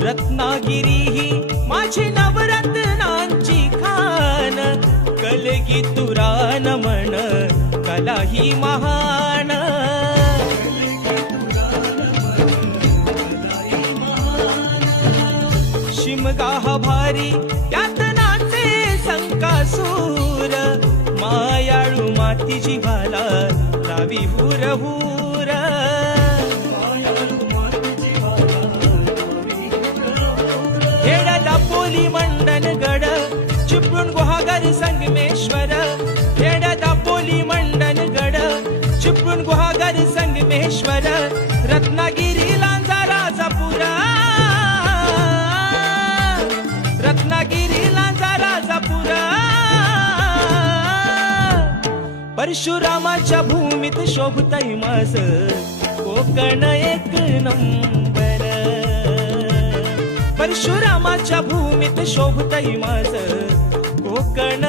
रत्नागिरी ही माझी नवरत्नांची खान, कलगी तुरान म्हण कला ही महान. शिमगा हा भारी त्यात नाचे संकासूर, मायाळू माती जीवाला लावी हुर हुर. हेड दापोली मंडनगड चिपळूण गुहागर संगमेश्वर, हेड दापोली मंडनगड चिपळूण गुहागर संगमेश्वर. रत्नागिरी लांजा राजापुरा, रत्नागिरी लांजा राजापुरा. परशुरामाच्या भूमीत शोभतय माझ कोकण एक नंबर. परशुरामाच्या भूमीत शोभतय माझ कोकण